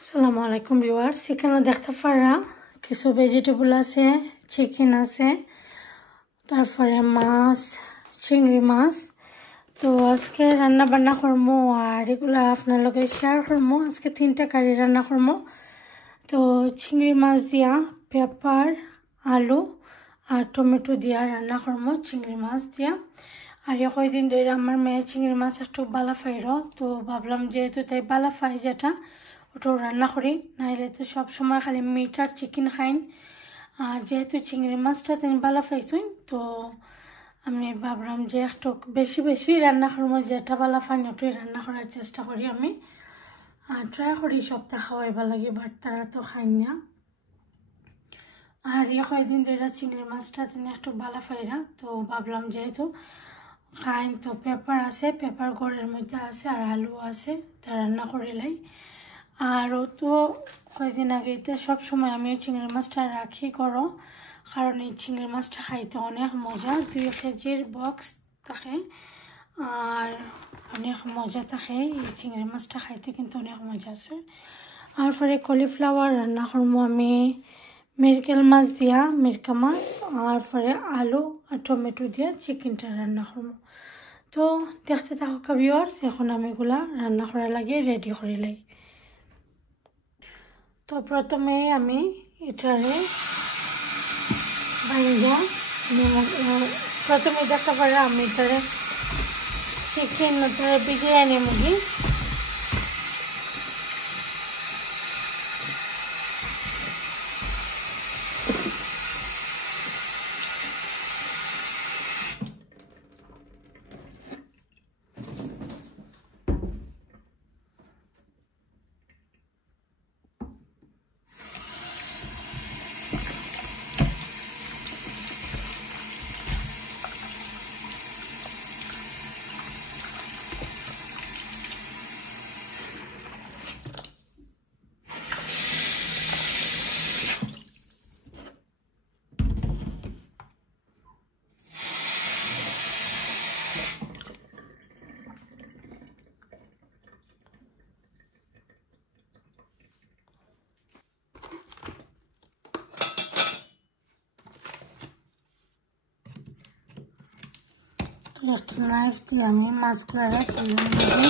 আসসালামু আলাইকুম ভিউয়ার্স, এখানে দেখতে পারা কিছু ভেজিটেবল আছে, চিকেন আছে, তারপরে মাছ, চিংড়ি মাছ। তো আজকে রান্না বান্না করবো আর এগুলা আপনার লগে শেয়ার করবো। আজকে 3টা কারি রান্না করবো। তো চিংড়ি মাছ দিয়া পেপার, আলু আর টমেটো দিয়া রান্না করবো চিংড়ি মাছ দিয়া। আর কয়দিন ধরে আমার মেয়ে চিংড়ি মাছ একটু বালা ফাইরো, তো ভাবলাম যেহেতু তাই বালা ফাই যেটা ওটাও রান্না করি, নাইলে তো সব সময় খালি মিট আর চিকেন খাইন। আর যেহেতু চিংড়ি মাছটা তিনি বালা ফাইছুন, তো আমি ভাবলাম যে একটু বেশি বেশি রান্না করবো, যেটা বালা ফাইন ওটাই রান্না করার চেষ্টা করি আমি। আর ট্রাই করি সপ্তাহ খাওয়াইবা লাগে, বাট তারা তো খাই না। আর কয়দিন ধরে চিংড়ি মাছটা তিনি একটু বালা ফাইরা, তো ভাবলাম যেহেতু খাইন তো পেপার আছে, পেপার ঘরের মধ্যে আছে আর আলু আছে, তা রান্না করিলাই। আর তো কয়েকদিন আগে সব সময় আমিও চিংড়ি মাছটা রাখি করো, কারণ এই চিংড়ি মাছটা খাইতে অনেক মজা। 2 কেজির বক্স থাকে আর অনেক মজা থাকে। এই চিংড়ি মাছটা খাইতে কিন্তু অনেক মজা আছে। আর পরে কলিফ্লাওয়ার রান্না করবো আমি মিরকেল মাছ দিয়া, মিরকা মাছ, আর পরে আলু আর টমেটো দিয়া চিকেনটা রান্না করবো। তো দেখতে থাকা ভিউয়ার্স, এখন আমি এগুলা রান্না করার লাগে রেডি করে লাই। তো প্রথমে আমি এটারে ভাঙা, প্রথমে দেখতে পারে আমি এটারে চিকেন ওটারে ভিজিয়ে নেবো। তো একটা নাইফ দিয়ে আমি মাছগুলা তুলে নেব।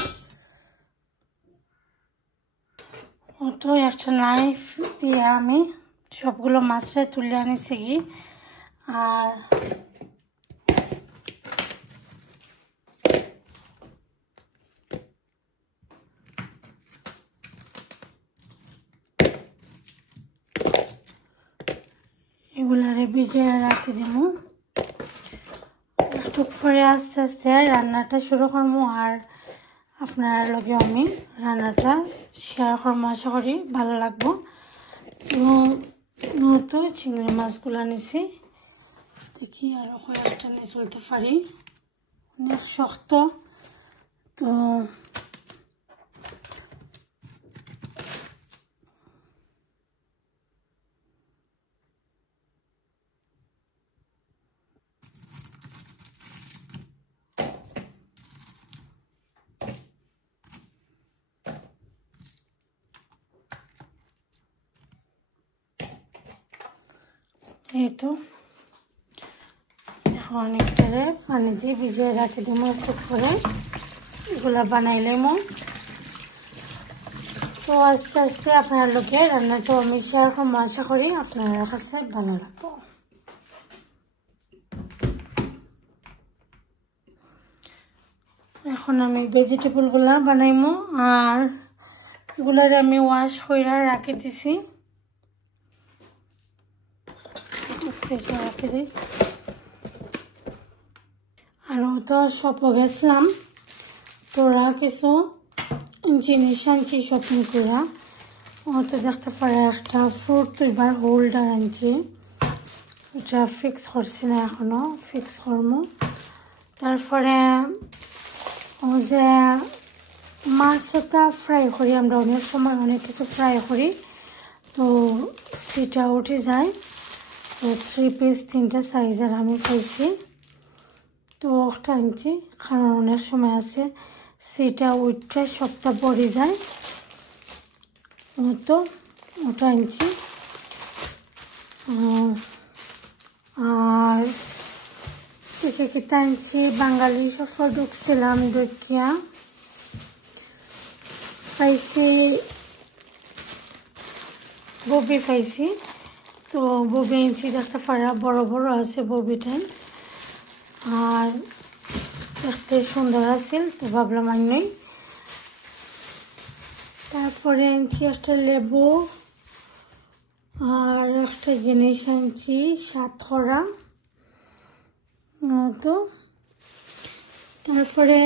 তো একটা নাইফ দিয়ে আমি সবগুলো মাছটা তুলে আনিছি কি। আর এগুলারে ভিজিয়ে রাখি দেবো। একটু পরে আস্তে আস্তে রান্নাটা শুরু করবো, আর আপনার লগে আমি রান্নাটা শেয়ার করবো। আশা করি ভালো লাগবো। তো চিংড়ি মাছগুলো নিছি, দেখি আরো কয়েকটা নিয়ে চলতে পারি, অনেক শক্ত। তো এই তো এখন একটারে পানি দিয়ে ভিজিয়ে রাখি দিব। একটু করে এগুলো বানাইলাম। তো আস্তে আস্তে আপনার লোকে রান্নাটা আমি শেয়ার করবো। আশা করি আপনার কাছে ভালো লাগবে। এখন আমি ভেজিটেবলগুলা বানাইমো, আর এগুলার আমি ওয়াশ করে রাখি দিছি, ফ্রিজে রাখি দিই। আর তো সব গেছিলাম, তোরা কিছু জিনিস আনছি শপিং করা। তো দেখতে পারে একটা ফ্রুট তুইবার হোল্ডার আনছি, এটা ফিক্স করছি না, এখনো ফিক্স করবো। তারপরে ও যে মাছটা ফ্রাই করি আমরা, অনেক সময় অনেক কিছু ফ্রাই করি, তো সিটা উঠে যায়। তো 3 পিস 3টা সাইজের আমি পাইছি, তো ওটা আনছি, কারণ অনেক সময় আছে সিটা উঠতে সবটা পড়ে যায়। তো ওটা আনছি। আর থেকে কেটে আনছি বাঙালি সফর ঢুকছিলাম, ঢুকিয়া পাইছি ববি পাইছি। তো ববি আনছি, দেখতে পারা বড় বড় আছে ববিটাই, আর দেখতে সুন্দর আছিল। তো ভাবলাম আনই। তারপরে আনছি একটা লেবু, আর একটা জিনিস আনছি সাতখরা। তো তারপরে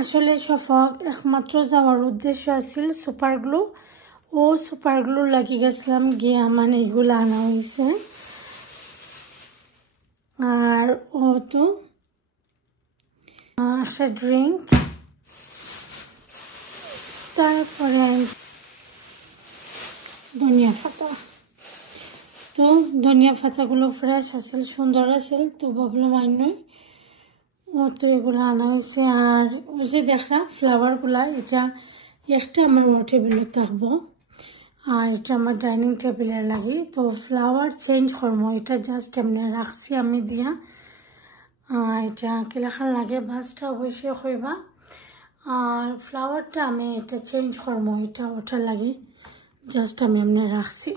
আসলে সফক একমাত্র যাওয়ার উদ্দেশ্য আছিল সুপার গ্লু। ও সুপার গ্লু লাগি গেছিলাম গিয়া, মানে এগুলো আনা হয়েছে। আর ও তো একটা ড্রিঙ্ক। তারপরে ধনিয়া পাতা। তো ধনিয়া পাতাগুলো ফ্রেশ আছিল, সুন্দর আছিল। তো ভাবলাম আইনই। ও তো এগুলো আনা হয়েছে। আর ওই যে দেখা ফ্লাওয়ারগুলা, এটা একটা আমার টেবিলে থাকবো, আর এটা আমার ডাইনিং টেবিলে লাগি। তো ফ্লাওয়ার চেঞ্জ করবো, এটা জাস্ট এমনি রাখছি আমি দিয়া। এটা কিলাখান লাগে বাসটা অবশ্যই হইবা। আর ফ্লাওয়ারটা আমি এটা চেঞ্জ করবো, এটা ওটা লাগি জাস্ট আমি এমনি রাখছি।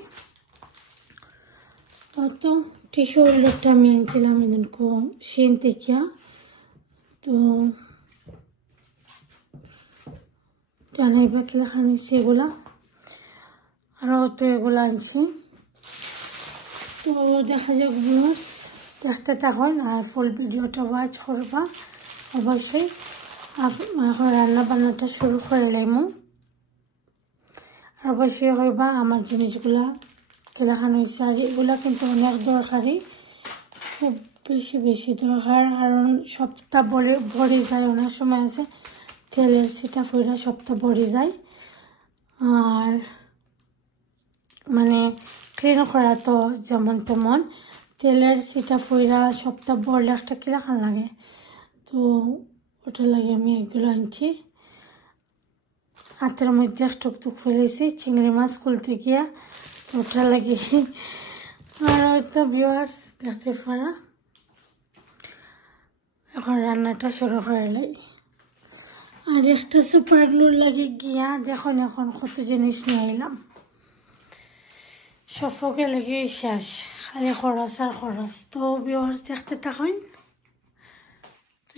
তো টিস্যু হোল্ডারটা আমি আনছিলাম এদিনকে সেন থেকে। তো জানাইবা কিলাখান হয়েছে এগুলা। আরও তো এগুলো আনছি। তো দেখা যাক ভিউয়ার্স, দেখতে থাকুন আর ফুল ভিডিওটা ওয়াচ করবা অবশ্যই। এখন রান্না বান্নাটা শুরু করে লাইমু। আর অবশ্যই হইবা আমার জিনিসগুলা কিলাখান হয়েছে। আর এগুলা কিন্তু অনেক দরকারি, খুব বেশি বেশি দরকার, কারণ সপ্তাহ ভরে যায়। অনেক সময় আছে তেলের সিটা ফইরা সপ্তাহ ভরে যায়। আর মানে ক্লিন করা তো যেমন তেমন, তেলের সিটা ফইরা সপ্তাহ ভরলে একটা কিলাখান লাগে। তো ওটা লাগে আমি এগুলো আনছি। হাতের মধ্যে টুকটুক ফেলেছি চিংড়ি মাছ খুলতে গিয়া, তো ওটা লাগে। আর হয়তো ভিউয়ার্স দেখতে পারা, এখন রান্নাটা শুরু করে লাই। আর একটা সুপার গ্লু লাগে গিয়া দেখুন এখন কত জিনিস নিয়ে এলাম। সফকে লেগে শেষ, খালি খরচ আর খরচ। তো ভিউয়ার্স দেখতে থাকুন।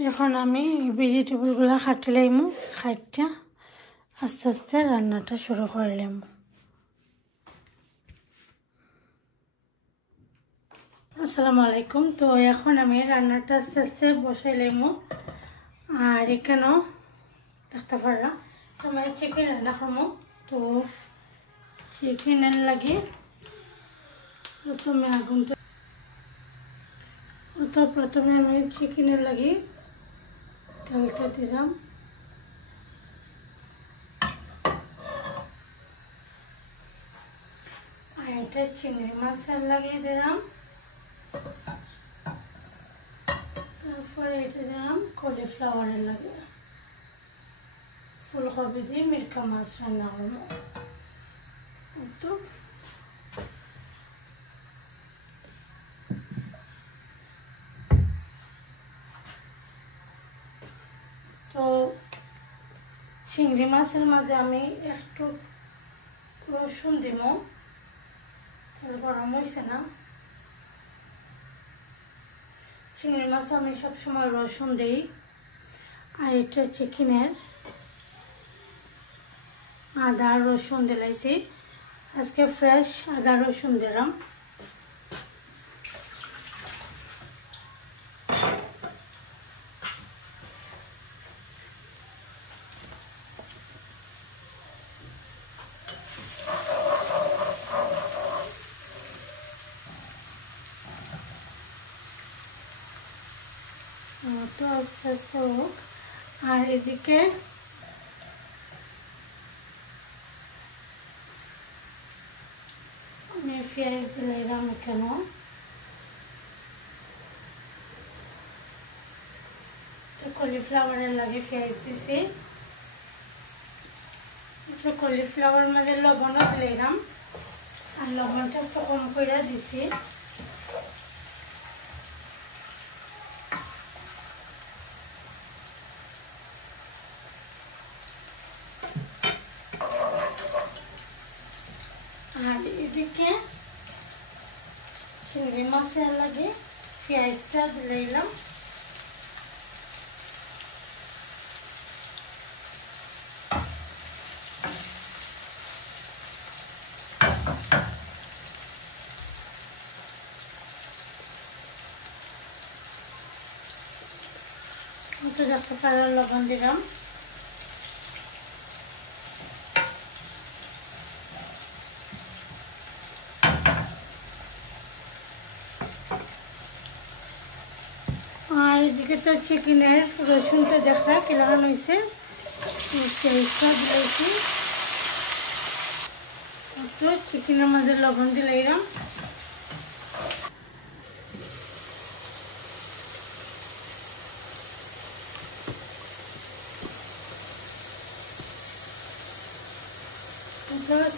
এখন আমি ভেজিটেবলগুলো কাটি লাইমু, খাইটা আস্তে আস্তে রান্নাটা শুরু করে লাইমু। আসসালামু আলাইকুম। তো এখন আমি রান্নাটা আস্তে আস্তে বসাই লাইমু। আর এখানেও দেখতে পারা আমি চিকেন রান্না করবো। তো চিকেনের লাগে প্রথমে আগুনটা, তো প্রথমে আমি চিকেনের লাগে তেলটা দিলাম। আর এটা চিংড়ি মাছের লাগিয়ে দিলাম। তারপরে এটা দিলাম কলিফ্লাওয়ারের লাগে। ফুলকপি দিয়ে মিরকা মাছ রান্না করবো। তো তো চিংড়ি মাছের মাঝে আমি একটু রসুন দিব, তেল গরম হয়েছে না। চিংড়ি মাছও আমি সবসময় রসুন দিই। আর এটা চিকেনের আদা রসুন দিলাইছি, আজকে ফ্রেশ আদা রসুন দিলাম। তো আস্তে আস্তে হোক। আর এদিকে আমি পেঁয়াজ দিলাম, কেন কলিফ্লাওয়ারের লাগে পেঁয়াজ দিছি। একটু কলিফ্লাওয়ার মাঝে লবণও দিলাম, আর লবণটা একটু কম করে দিছি। আর এদিকে চিংড়ি মাছের লাগে পেঁয়াজটা দিলাম। দেখতে পারা লবণ দিলাম। আর এদিকে তো চিকেনের রসুনটা দেখা কেলানো হয়েছে, পেঁয়াজটা দিয়েছি। তো চিকেনের মধ্যে লবণ দিলাম।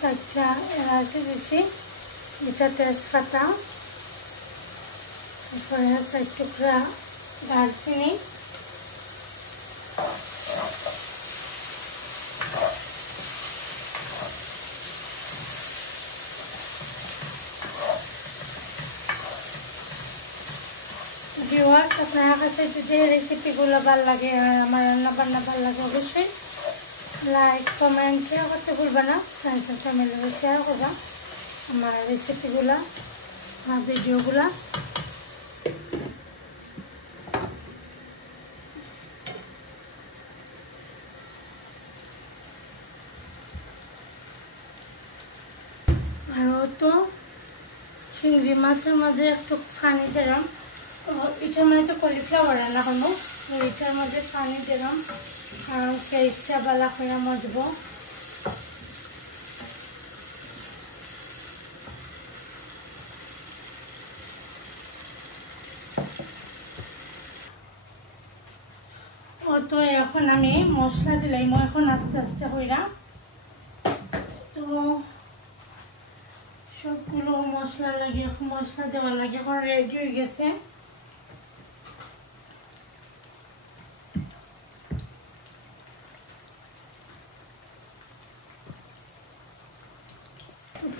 চারটা এলাচ দিয়েছি, এটা তেজপাতা, তারপরে 4 টুকরা দারচিনি, ভিউয়ার্স আপনার কাছে যদি রেসিপিগুলো ভালো লাগে আর আমার রান্না বান্না ভালো লাগে অবশ্যই লাইক কমেন্ট শেয়ার করতে ভুলবেন না। ফ্রেন্ডস এন্ড ফ্যামিলিকে শেয়ার করবা আমার রেসিপিগুলো আর ভিডিওগুলো। আর তো চিংড়ি মাছের মাঝে একটু পানি দিলাম, এটার মধ্যে তো কলিফ্লাওয়ার রান্না করবো, এটার মধ্যে পানি দিলাম কারণ পেঁয়াজটা বালা করে মজবো। তো এখন আমি মশলা দিলাম, এখন আস্তে আস্তে হইরা তো সবগুলো মশলা লাগে, মশলা দেওয়ার লাগে এখন রেডি হয়ে গেছে।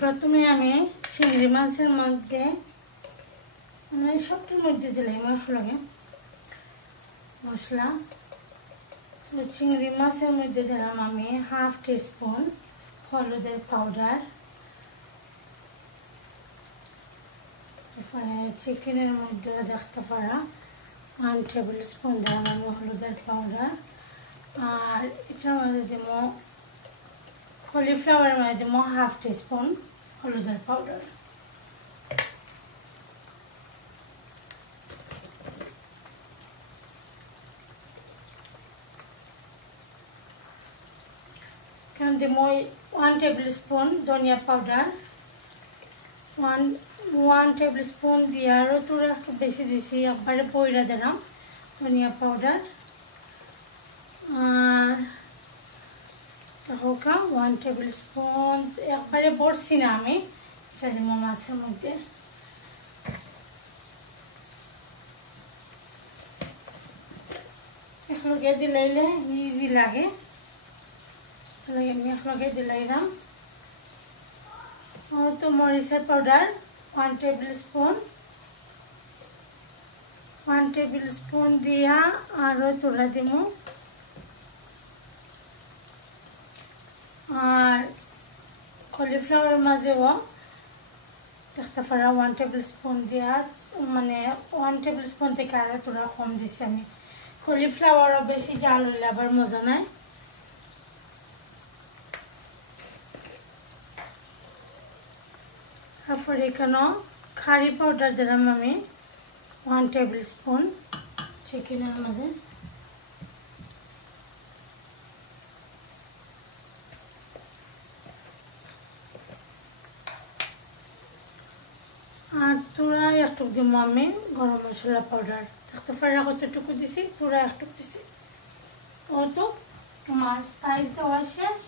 প্রথমে আমি চিংড়ি মাছের মধ্যে মানে সবটার মধ্যে দিলাম লাগে মশলা। তো চিংড়ি মাছের মধ্যে দিলাম আমি 1/2 টিস্পুন হলুদের পাউডার, তারপরে চিকেনের মধ্যে দেখতে পারা 1 টেবিল স্পুন দিলাম আমি হলুদের পাউডার। আর এটার মধ্যে দিব কলিফ্লাওয়ারের মধ্যে দিব 1/2 টিস্পুন হলুদের পাউডার। কারণ দিব 1 টেবিল স্পুন ধনিয়া পাউডার, 1 টেবিল স্পুন দিয়ে আরও তোরা একটু বেশি দিছি, একবারে পয়রা দিলাম ধনিয়া পাউডার। আর হোকা 1 টেবিল স্পুন একবারে বড়ছি না আমি, এটা দিব মাছের মধ্যে। একলগে দিলাইলে ইজি লাগে, আমি একলগে দিলাইলাম। তো মরিচের পাউডার 1 টেবিল স্পুন দিয়া আরও তোলা দিব। আর কলিফ্লাওয়ার মাঝেও দেখতে পারা 1 টেবিল স্পুন দিয়া, মানে 1 টেবিল স্পুন থেকে আরও তোরা কম দিছি আমি। কলিফ্লাওয়ারও বেশি জাল হইলে আবার মজা নাই। তারপর এখানেও কারি পাউডার দিলাম আমি 1 টেবিল স্পুন চিকেনের মধ্যে। আর তোরা একটু দিব আমি গরম মশলা পাউডার, দেখতে পারা কতটুকু দিছি, তোরা একটু দিছি। ও তো তোমার স্পাইস দেওয়া শেষ,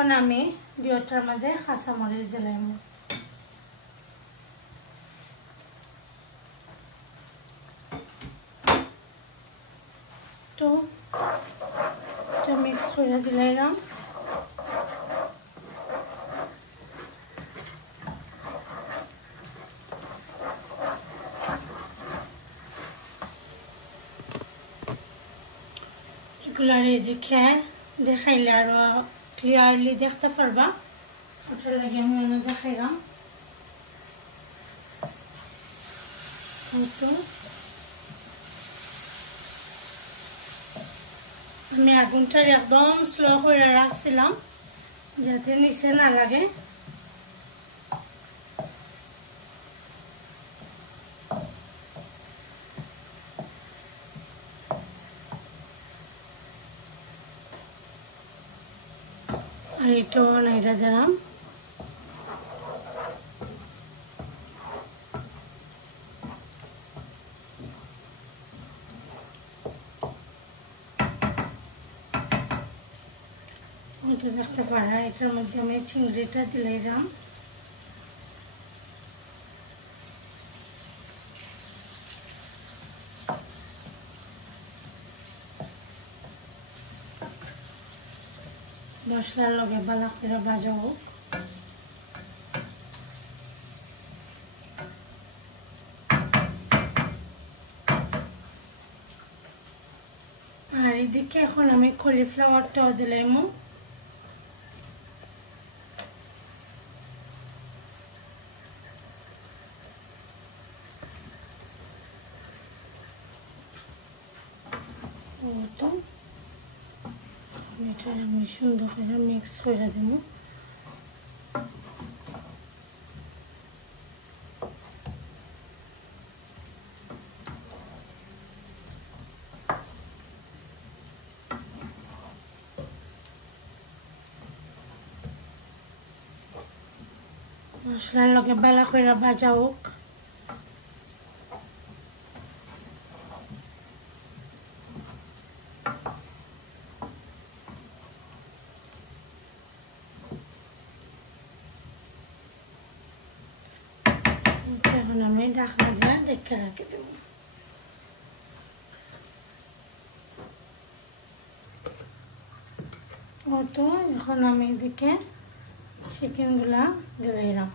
এখন আমি দুইটার মাঝে কাঁচামরিচ দিলাম। তো এটা মিক্স করে দিলাম। এগুলার এদিকে দেখাইলে আরো ক্লিয়ারলি দেখতে পারবা, ওটার লাগে আমি অন্য দেখাইলাম। আমি আগুনটা একদম স্লো করে রাখছিলাম যাতে নিচে না লাগে। আর এটাও নাইরা দিলাম। এটা দেখতে পারা, এটার মধ্যে আমি চিংড়িটা দিলাম। মশলার লগে বালা করে ভাজাবো। আর এদিকে এখন আমি কলিফ্লাওয়ারটাও দিলাম। এটা আমি সুন্দর করে মিক্স করে দেবো। মশলার লগে বালা করে ভাজা হোক। এখন আমি ঢাকনা দিয়ে ঢেকে রাখি দেব। তো এখন আমি এদিকে চিকেনগুলা দিলাম।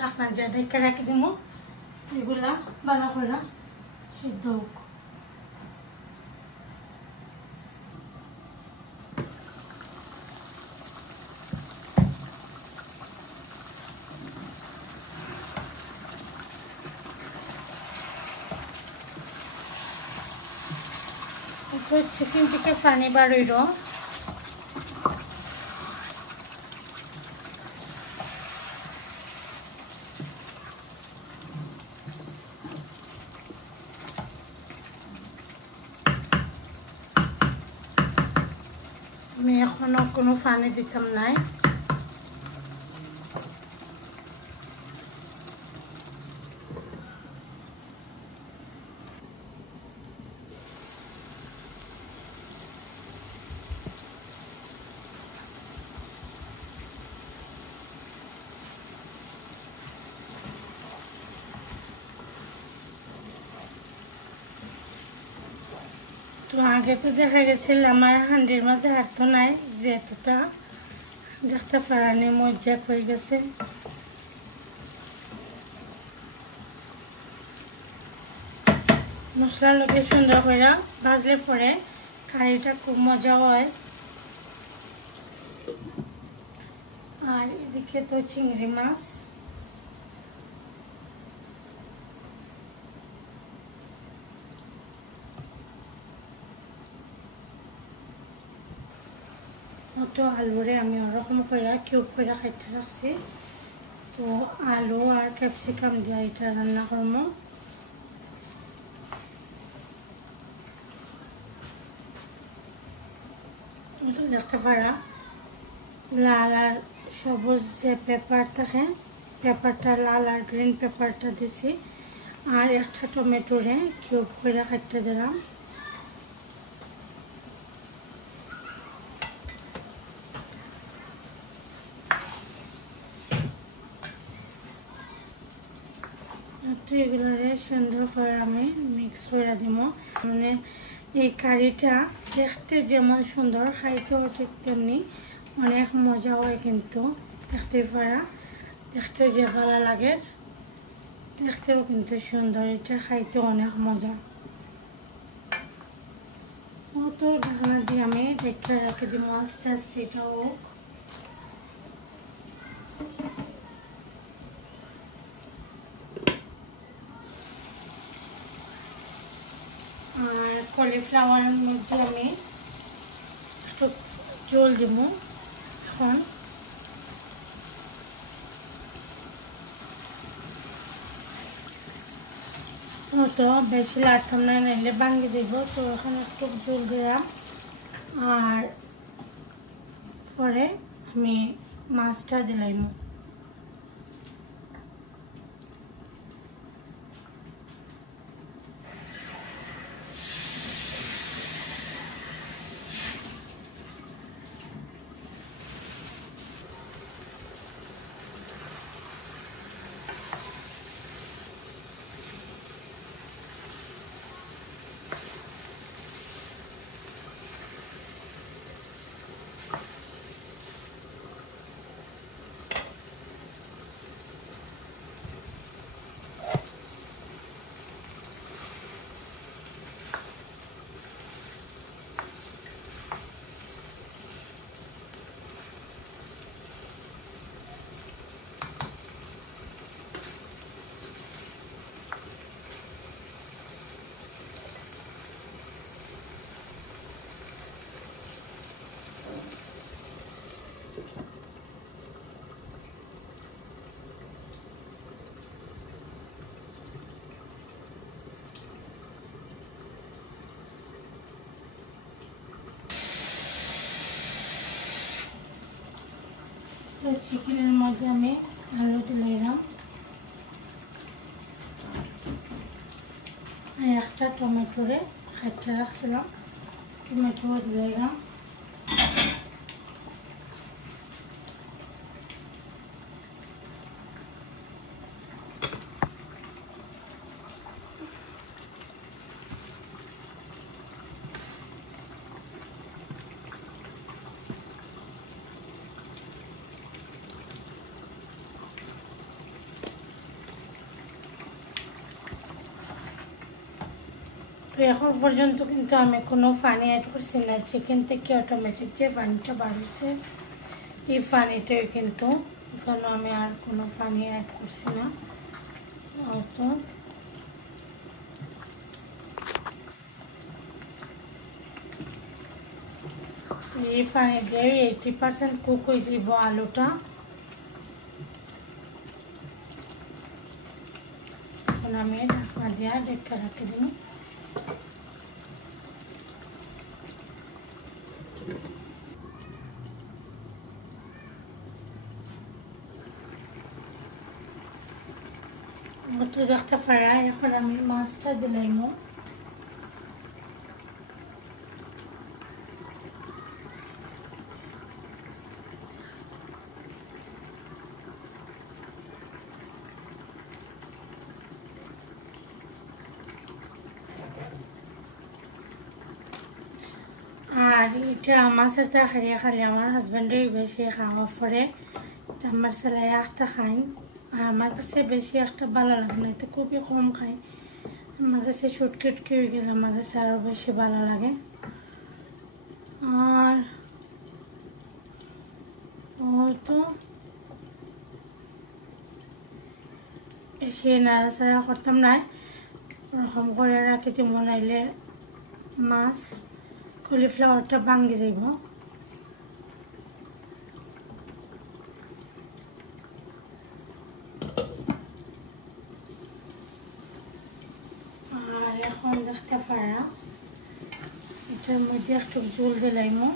ঢাকনা দিয়ে ঢেকে রাখি দেবো, এগুলা ভালো করে সিদ্ধ হোক। চিকেন থেকে পানি বাড়িল। আমি এখনো কোনো পানি দিতাম নাই। তো আগে তো দেখা গেছিল আমার হান্ডির মাঝে হাত নাই, যেহেতুটা দেখতে পারানি মজ্জা হয়ে গেছে। মশলার লোকে সুন্দর করে ভাজলে পরে কারিটা খুব মজা হয়। আর এদিকে তো চিংড়ি মাছ, তো আলুরে আমি ওরকম করে কিউব করে খাইতে রাখছি তো আলু আর ক্যাপসিকাম দিয়ে এটা রান্না করবো তো দেখতে পারা লাল আর সবুজ যে পেপার থাকে পেপারটা লাল আর গ্রিন পেপারটা দিছি আর একটা টমেটোরে কিউব করে কাটতে দিলাম তো এগুলোরে সুন্দর করে আমি মিক্স করে দিব মানে এই কারিটা দেখতে যেমন সুন্দর খাইতেও ঠিক তেমনি অনেক মজা হয় কিন্তু দেখতে পারা দেখতে যে ভালো লাগে দেখতেও কিন্তু সুন্দর এটা খাইতে অনেক মজা তো ঢাকনা দিয়ে আমি রেখে রেখে দিব আস্তে আস্তে এটা হোক আর কলিফ্লাওয়ারের মধ্যে আমি একটু জল দিব এখন তো বেশি লাড়তাম না নাইলে ভাঙি দেব তো এখন একটু জল দিলাম আর পরে আমি মাছটা দিলাম তো চিকেনের মধ্যে আমি আলু দিলাম আর একটা টমেটোরে কাটতে রাখছিলাম টমেটো দিলাম তো এখন পর্যন্ত কিন্তু আমি কোনো পানি অ্যাড করছি না চিকেন থেকে অটোমেটিক যে পানিটা বার হয়েছে এই পানিটাই কিন্তু এখানে আমি আর কোনো পানি অ্যাড করছি না তো এই পানি দিয়ে 80% কুক হয়ে যাব আলুটা এখন আমি ঢাকা দিয়ে ঢেকে রাখি দিই তো দেখতে পারা এখন আমি মাছটা দিলাম আর এটা মাছের তরকারি খালি আমার হাজবেন্ডের বেশি খাওয়া পরে আমার ছেলে একটা খাই আর আমার কাছে বেশি একটা ভালো লাগে না এতে খুবই কম খাই আমার কাছে শুটকিটকি হয়ে গেলে আমার কাছে আরও বেশি ভালো লাগে আর তো বেশি নাড়াচাড়া করতাম না ওরকম করে রাখি দিব নাইলে মাছ কলিফ্লাওয়ারটা ভাঙি যাব দেখতে পারা এটার মধ্যে একটু জল দিলাইমো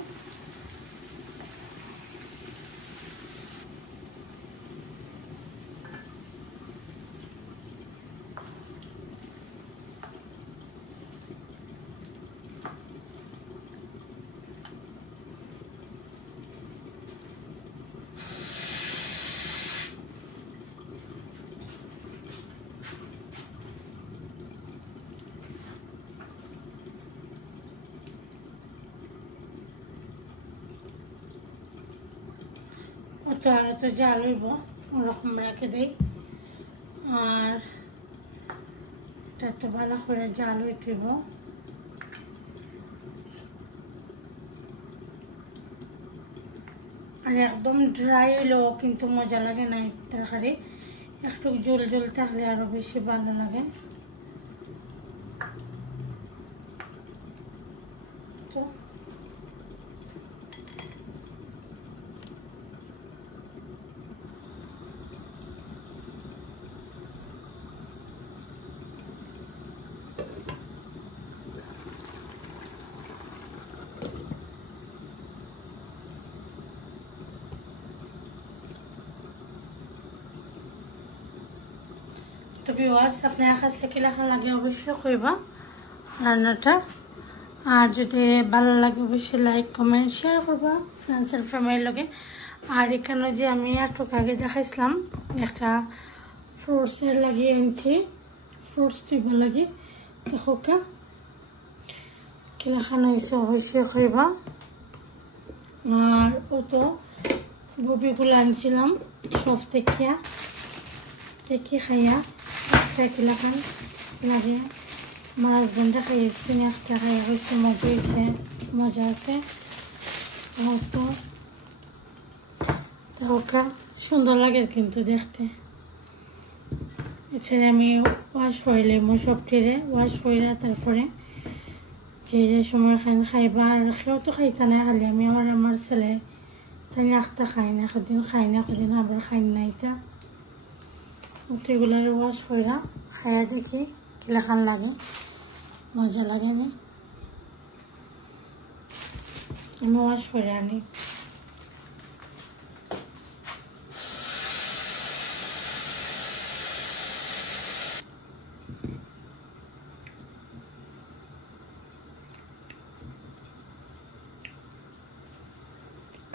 তো জাল হইব ওরকম রেখে দেই আর এটা তো ভালো করে জাল হইতেব আর একদম ড্রাই হইলেও কিন্তু মজা লাগে না তরকারি একটু জল জল থাকলে আরো বেশি ভালো লাগে তো ভিউয়ার্স আপনার কাছে কিরকম লাগে অবশ্যই কইবা রান্নাটা আর যদি ভালো লাগে অবশ্যই লাইক কমেন্ট শেয়ার করবা ফ্রেন্ডস এন্ড ফ্যামিলির লগে আর এখানে যে আমি একটু আগে দেখাইছিলাম একটা ফ্রুটসের লাগিয়ে আনছি ফ্রুটস দিব লাগে দেখো কিরকম হয়েছে অবশ্যই কইবা আর ও তো গপিগুলো আনছিলাম সব দেখিয়া দেখি খাইয়া কিরকম লাগে আমার হাজবেন্ডে খাইয়েছি একটা খাইয়া হয়েছে মজা হয়েছে মজা আছে তো সুন্দর লাগে কিন্তু দেখতে এটা আমি ওয়াশ করলে সবটিরে ওয়াশ করে তারপরে যে সময় খাইবা আর কেউ তো খাইতে না খালি আমি আমার ছেলে তাই একটা খাই না একদিন খাই না একদিন আবার খাই না এটা এগুলার ওয়াশ করে খাইয়া দেখি কিরকম লাগে মজা লাগে না আমি ওয়াশ করে আনি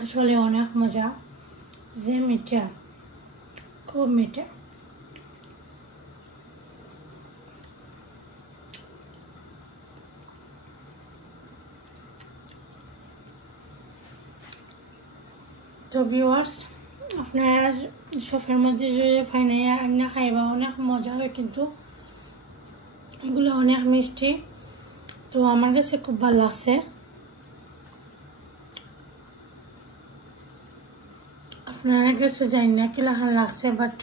আসলে অনেক মজা যে মিঠা খুব মিঠা তো ভিউয়ার্স আপনারা শপের মধ্যে যদি ফাইনাইয়া আন্না খাইবা অনেক মজা হয় কিন্তু এগুলো অনেক মিষ্টি তো আমার কাছে খুব ভালো লাগছে আপনারা কাছে জানি না কিরকম লাগছে বাট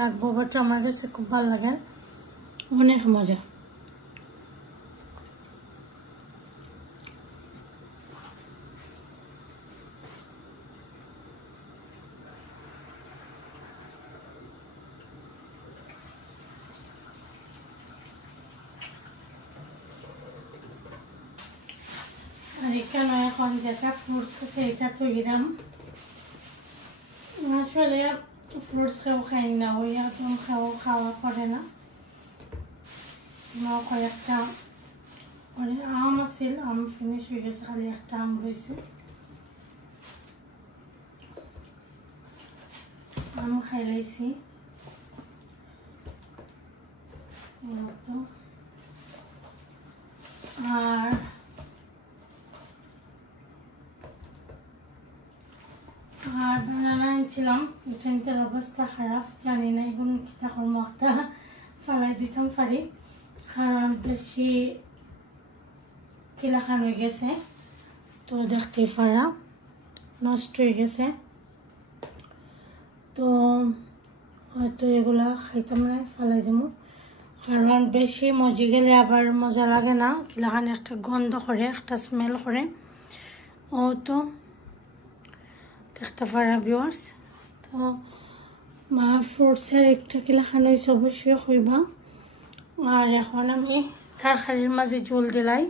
লাগবো বাট আমার কাছে খুব ভালো লাগে অনেক মজা আর এখানে এখন যেটা ফ্রুটস আছে এটা তো এরম আসলে ফ্রুটস কেউ খাই না ওই একদম খাওয়া করে না কয়েকটা আম আছিল আম ফিনিশ হয়ে গেছে খালি একটা আম রয়েছে আম খাই লাইছি আর বানানা আনছিলাম এটার অবস্থা খারাপ জানি না এখন কিতা করবো একটা ফালাই দিতাম পারি কারণ বেশি কিলাখান হয়ে গেছে তো দেখতে পারা নষ্ট হয়ে গেছে তো হয়তো এগুলা খাইতাম না ফালাই দেবো কারণ বেশি মজি গেলে আবার মজা লাগে না কিলাখান একটা গন্ধ করে একটা স্মেল করে ও তো দেখতে পারা ভিউয়ার্স তো মা ফ্রুটসের একটা কিলাখান হয়েছে অবশ্যই হইবা আর এখন আমি তরকারির মাঝে ঝোল দিলাই।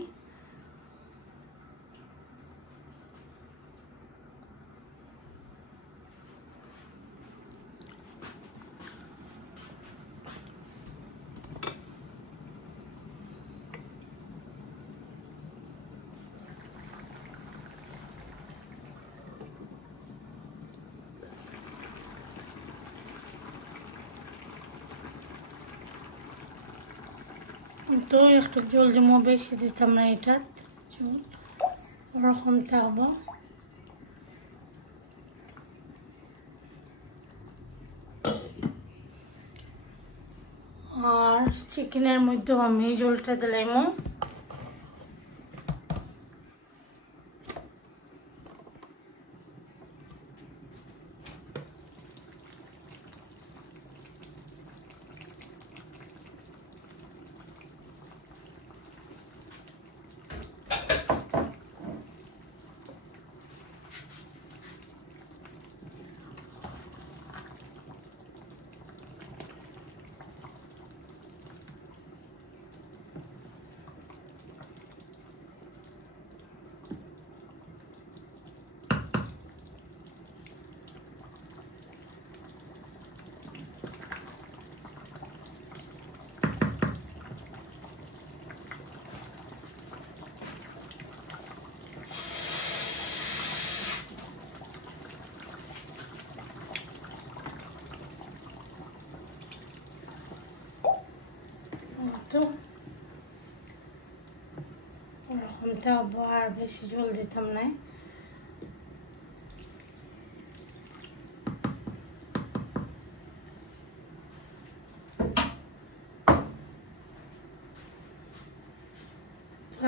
তো একটু জল যেমন বেশি দিতাম না, এটা জল ওরকম থাকবো। আর চিকেনের মধ্যে আমি জলটা দিলাম। তো ওরকম থাকবো, আর বেশি জল দিতাম না।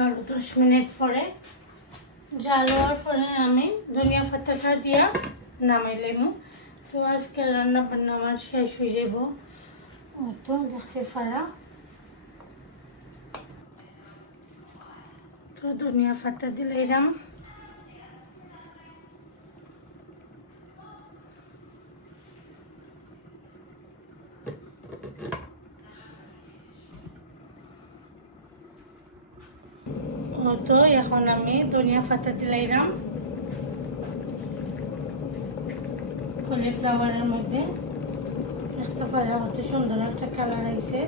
আর 10 মিনিট পরে জাল হওয়ার পরে আমি ধনিয়া পাতাটা দিয়া নামাইলাম। তো আজকে রান্না বান্না আমার শেষ হয়ে যাব। তো দেখতে পারা, তো ধনিয়া পাতা দিলাম। তো এখন আমি ধনিয়া পাতা দিলাম কলিফ্লাওয়ারের মধ্যে। দেখতে পারা কত সুন্দর একটা কালার আইছে।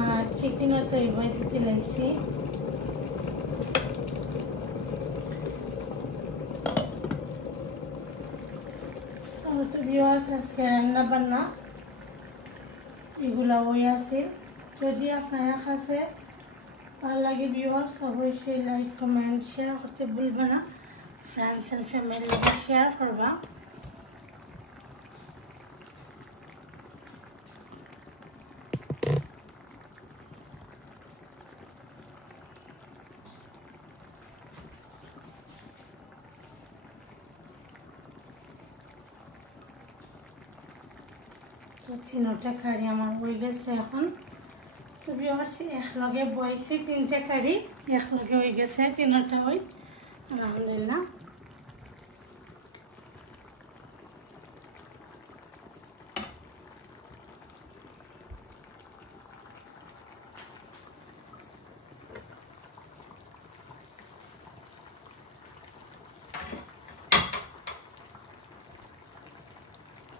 আর চিকেনও তো এইভাবে দিলাইছি। তো ভিউয়ার্স, আজকে রান্না বান্না এগুলা হয়ে আছে। যদি আপনার কাছে ভালো লাগে ভিউয়ার্স, অবশ্যই লাইক কমেন্ট শেয়ার করতে ভুলবেন না। ফ্রেন্ডস এন্ড ফ্যামিলি শেয়ার করবা। তো 3টা কারি আমার হয়ে গেছে এখন। তো ভিউয়ার্স, একলগে বইছে 3টা কারি একলগে হয়ে গেছে, 3টা হই আলহামদুলিল্লাহ।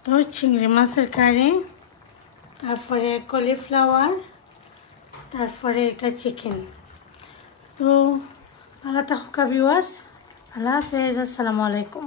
তো চিংড়ি মাছের কারি, তারপরে কলিফ্লাওয়ার, তারপরে এটা চিকেন। তো আল্লাহ তাহকা ভিউয়ার্স, আল্লাহ হাফেজ, আসসালামু আলাইকুম।